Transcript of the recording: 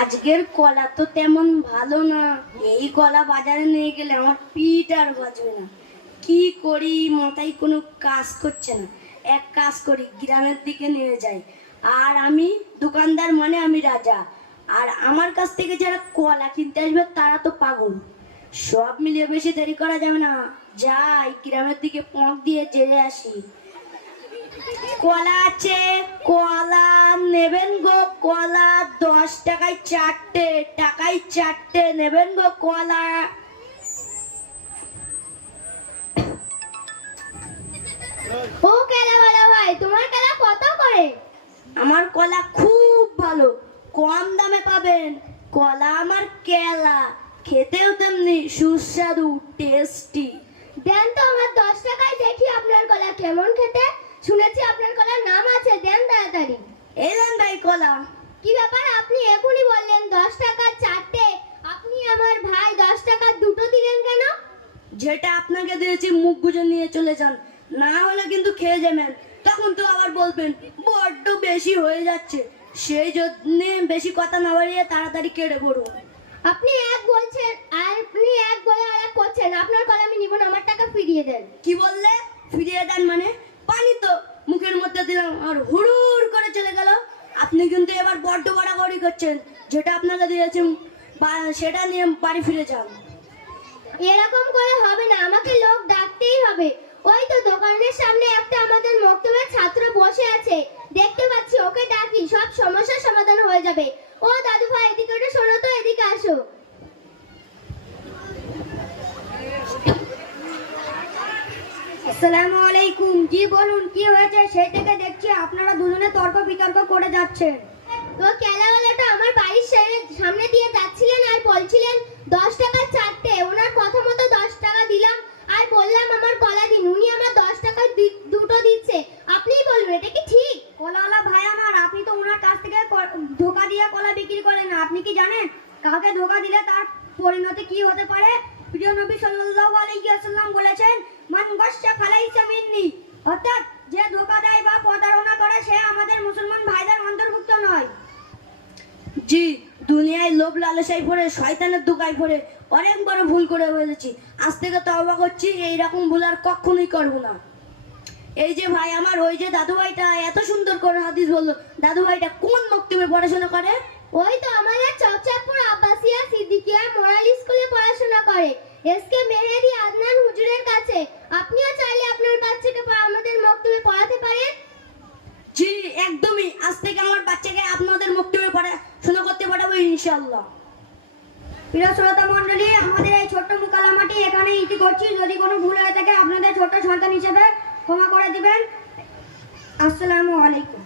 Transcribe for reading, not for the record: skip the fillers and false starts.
আজকের কলা তো তেমন ভালো না। এই কলা বাজারে নিয়ে গেলে আমার পিঠ আর বাজবে না। কি করি, মাথায় কোনো কাজ করছে না। এক কাজ করি, গ্রামের দিকে নিয়ে যাই। আর আমি দোকানদার মানে আমি রাজা। আর আমার কাছ থেকে যারা কলা কিনতে আসবে তারা তো পাগল। সব মিলিয়ে বেশি দেরি করা যাবে না। যাই গ্রামের দিকে পথ দিয়ে জেনে আসি। কলা আছে, কলা নেবেন গো? কলা 10 টাকায় 4টে, টাকায় 4টে নেবেন গো কলা? ও কেলাওয়ালা ভাই, তোমার কেলা কত করে? আমার কলা খুব ভালো, কম দামে পাবেন। কলা আমার কেলা, খেতেও তেমনি সুস্বাদু, টেস্টি। দেন তো আমার 10 টাকায় দেখি আপনার কলা কেমন খেতে। শুনেছি আপনার কলার নাম আছে, দেন তাড়াতাড়ি। এই দেন ভাই কলা। কি ব্যাপার, আপনি এখনই বললেন 10 টাকার 4টে, আপনি আমার ভাই 10 টাকার দুটো দিলেন কেন? যেটা আপনাকে দিয়েছি মুখ বুজে নিয়ে চলে যান, না হলে কিন্তু খেয়ে যাবেন। তখন তো আবার বলবেন বড্ড বেশি হয়ে যাচ্ছে। সেই জন্য বেশি কথা না বাড়িয়ে তাড়াতাড়ি কেটে পড়ুন। আপনি এক বলছেন আর আপনি এক বলে আর এক করছেন। আপনার কলা আমি নিব না, আমার টাকা ফিরিয়ে দেন। কি বললে? ফিরিয়ে দেন মানে? পানি তো মুখের মধ্যে দিলাম আর হুড়ুর করে চলে গেল। আপনি কিন্তু এবার বড্ড বাড়াবাড়ি করছেন। যেটা আপনাকে দিয়েছি সেটা নিয়ে বাড়ি ফিরে যান। এরকম করে হবে না, আমাকে লোক ডাকতেই হবে। ওই তো দোকানের সামনে একটা আমাদের মক্তবের ছাত্র বসে আছে, দেখতে পাচ্ছি। ওকে ডাকি, সব সমস্যার সমাধান হয়ে যাবে। ও দাদু ভাই, এদিকে একটু শোনো তো, এদিকে আসো। আসসালামু আলাইকুম। জি বলুন, কি হয়েছে? সেই থেকে দেখছি আপনারা দুজনে তর্ক বিতর্ক করে যাচ্ছেন। তো কেলাওয়ালাটা আমার বাড়ির সামনে দিয়ে যাচ্ছিলেন আর বলছিলেন 10 টাকার 4টে। ওনার কথা মতো 10 টাকা দিলাম আর বললাম আমার কলা দিন। উনি আমার 10 টাকার দুটো দিচ্ছে। আপনিই বলুন, এটা কি ঠিক? কলাওয়ালা ভাই আমার, আপনি তো ওনার কাছ থেকে ধোকা দিয়ে কলা বিক্রি করেন না। আপনি কি জানেন কাউকে ধোকা দিলে তার পরিণতি কি হতে পারে? প্রিয় নবী সাল্লাল্লাহু আলাইহি ওয়াসাল্লাম বলেছেন, মান গাশশা ফালাইসা মিন্নি। অর্থাৎ যে ধোকা দেয় বা প্রতারণা করে সে আমাদের মুসলমান ভাইদের অন্তর্ভুক্ত নয়। জি, দুনিয়ায় লোভ লালসায় পড়ে, শয়তানের ধোকায় পড়ে অনেক বড় ভুল করে ফেলেছি। আজ থেকে তওবা করছি, এইরকম ভুল আর কখনোই করব না। এই যে ভাই আমার, ওই যে দাদু ভাইটা এত সুন্দর করে হাদিস বললো, দাদু ভাইটা কোন মক্তবে পড়াশোনা করে? ওই তো আমাদের চকচাঁদপুর আব্বাসিয়া সিদ্দিকিয়া মোরাল স্কুলে পড়াশোনা করে, এসকে মেহেদি আদনান হুজুরের কাছে। আপনিও চাইলে আপনার বাচ্চাকে আমাদের মক্তবে পড়াতে পারেন। জি একদমই, আজ থেকে আমার বাচ্চাকে আপনাদের মক্তবে পড়াশোনা করতে পাঠাবো ইনশাআল্লাহ। প্রিয় শ্রোতা মণ্ডলী, আমাদের এই ছোট্ট মুকালামাটি এখানে ইতি করছি। যদি কোনো ভুল হয়ে থাকে আপনাদের ছোট্ট সন্তান হিসেবে ক্ষমা করে দিবেন। আসসালামু আলাইকুম।